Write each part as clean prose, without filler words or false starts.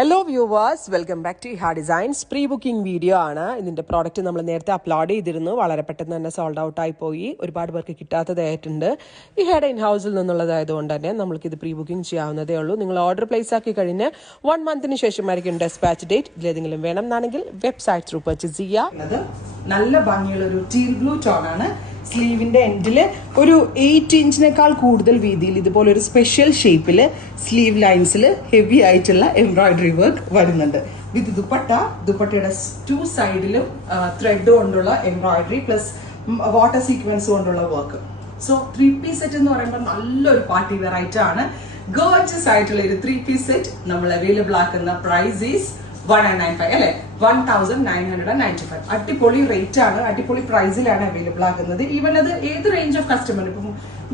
Hello viewers, welcome back to Eha designs. Pre booking video ആണ്. ഇതിൻ്റെ product നമ്മൾ നേരത്തെ അപ്ലോഡ് ചെയ്തിരുന്നു. വളരെ പെട്ടെന്ന് തന്നെ സോൾഡ് ഔട്ട് ആയി പോയി. ഒരുപാട് പേർക്ക് കിട്ടാത്തതായിട്ടുണ്ട്. ഇഹയുടെ ഇൻ ഹൗസിൽ നിന്നുള്ളതായതുകൊണ്ട് തന്നെ നമ്മൾക്കിത് പ്രീ ബുക്കിംഗ് ചെയ്യാവുന്നതേ ഉള്ളൂ. നിങ്ങൾ ഓർഡർ പ്ലേസ് ആക്കി കഴിഞ്ഞ് 1 മന്തിന് ശേഷമായിരിക്കും ഡെസ്പാച്ച് ഡേറ്റ്. ഇതിലേതെങ്കിലും വേണം എന്നാണെങ്കിൽ വെബ്സൈറ്റ് ത്രൂ പർച്ചേസ് ചെയ്യുക. നല്ല ഭംഗിയുള്ള ഒരു ടീൽ ബ്ലൂ ടോൺ ആണ്. സ്ലീവിന്റെ എൻഡില് ഒരു 8 ഇഞ്ചിനേക്കാൾ കൂടുതൽ വീതിയിൽ ഇതുപോലെ ഒരു സ്പെഷ്യൽ ഷേപ്പില് സ്ലീവ് ലൈൻസിൽ ഹെവി ആയിട്ടുള്ള എംബ്രോയിഡറി വർക്ക് വരുന്നുണ്ട്. വിത്ത് ദുപ്പട്ടയുടെ 2 സൈഡിലും ത്രെഡ് കൊണ്ടുള്ള എംബ്രോയിഡറി പ്ലസ് വാട്ടർ സീക്വൻസ് കൊണ്ടുള്ള വർക്ക്. സോ 3 പീസ് സെറ്റ് എന്ന് പറയുമ്പോൾ നല്ലൊരു പാർട്ടി വെറൈറ്റി ആണ്. ഗോർജസ് ആയിട്ടുള്ള ഒരു 3 പീസ് സെറ്റ് നമ്മൾ അവൈലബിൾ ആക്കുന്ന പ്രൈസ് ഈസ് 1995 അല്ലെ, 1995. അടിപൊളി റേറ്റ് ആണ്, അടിപൊളി പ്രൈസിലാണ് അവൈലബിൾ ആക്കുന്നത്. ഈവൻ അത് ഏത് റേഞ്ച് ഓഫ് കസ്റ്റമർ, ഇപ്പം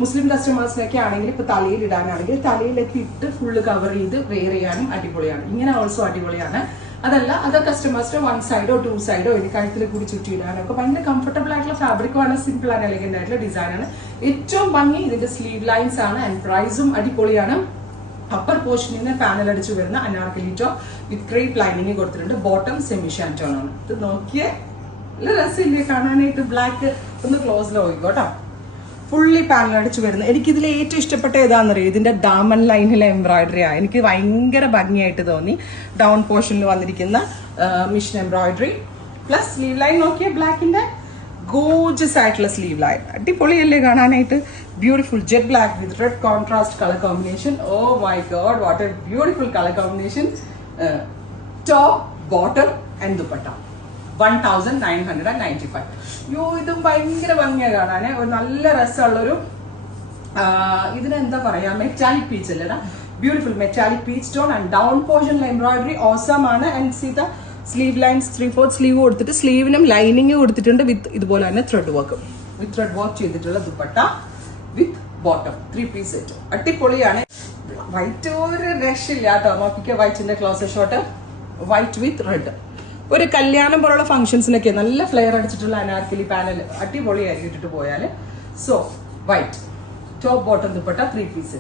മുസ്ലിം കസ്റ്റമേഴ്സിനൊക്കെ ആണെങ്കിൽ ഇപ്പൊ തലയിൽ ഇടാനാണെങ്കിൽ തലയിലൊക്കെ ഇട്ട് ഫുള്ള് കവർ ചെയ്ത് വെയർ ചെയ്യാനും അടിപൊളിയാണ്. ഇങ്ങനെ ഓൾസോ അടിപൊളിയാണ്. അതല്ല അതർ കസ്റ്റമേഴ്സിന് 1 സൈഡോ 2 സൈഡോ ഇനി കഴുത്തിൽ കൂടി ചുറ്റിയിടാനോ ഒക്കെ ഭയങ്കര കംഫർട്ടബിൾ ആയിട്ടുള്ള ഫാബ്രിക്കുമാണ്. സിമ്പിൾ ആൻഡ് എലഗന്റ് ആയിട്ടുള്ള ഡിസൈനാണ്. ഏറ്റവും ഭംഗി ഇതിന്റെ സ്ലീവ് ലൈൻസ് ആണ്. ആൻഡ് പ്രൈസും അടിപൊളിയാണ്. അപ്പർ പോർഷനിൽ നിന്ന് പാനൽ അടിച്ചു വരുന്ന അനാർക്കലി ടോപ്പ് വിത്ത് ക്രേപ്പ് ലൈനിങ് കൊടുത്തിട്ടുണ്ട്. ബോട്ടം സെമി ഷാൻറ്റോൺ ആണ്. ഇത് നോക്കിയേ, നല്ല രസമില്ലേ കാണാനായിട്ട്. ബ്ലാക്ക് ഒന്ന് ക്ലോസിൽ പോയിക്കോട്ടോ. ഫുള്ളി പാനൽ അടിച്ചു വരുന്നത്. എനിക്കിതിൽ ഏറ്റവും ഇഷ്ടപ്പെട്ട ഏതാണെന്നറിയോ, ഇതിന്റെ ഡാമൻ ലൈനിലെ എംബ്രോയിഡറി ആണ്. എനിക്ക് ഭയങ്കര ഭംഗിയായിട്ട് തോന്നി. ഡൗൺ പോർഷനിൽ വന്നിരിക്കുന്ന mission embroidery plus sleeve line നോക്കിയേ, ബ്ലാക്കിന്റെ ഗോർജസ് ആയിട്ടുള്ള സ്ലീവ് ലൈൻ. അടിപൊളിയല്ലേ കാണാനായിട്ട്. Beautiful jet black with red contrast colour combination. Oh my god, what a beautiful colour combination. Top bottom and dupatta 1995. യോ, ഇതും ഭയങ്കര ഭംഗിയാ കാണാന്. ഒരു നല്ല രസമുള്ളൊരു ഇതിനെന്താ പറയാ, മെറ്റാലിക് പീച്ച് അല്ലേടാ. Beautiful metallic peach tone and down പോർഷനിലെ എംബ്രോയിഡറി ഓസം ആണ്. ആൻഡ് സീത സ്ലീവ് ലൈൻസ് 3/4 സ്ലീവ് കൊടുത്തിട്ട് സ്ലീവിനും ലൈനിങ് കൊടുത്തിട്ടുണ്ട്. വിത്ത് ഇതുപോലെ തന്നെ thread work, with thread work ചെയ്തിട്ടുള്ള dupatta with bottom 3 piece set. അടിപൊളിയാണ്. വൈറ്റ് ഒരു രക്ഷയില്ല കേട്ടോ. നോക്കിക്കോ, വൈറ്റിന്റെ closer shot, white with red. ഒരു കല്യാണം പോലുള്ള ഫംഗ്ഷൻസിനൊക്കെ നല്ല ഫ്ലെയർ അടിച്ചിട്ടുള്ള അനാർക്കലി പാനൽ അടിപൊളിയായിരിക്കും ഇട്ടിട്ട് പോയാല്. So white top bottom dupatta 3 piece.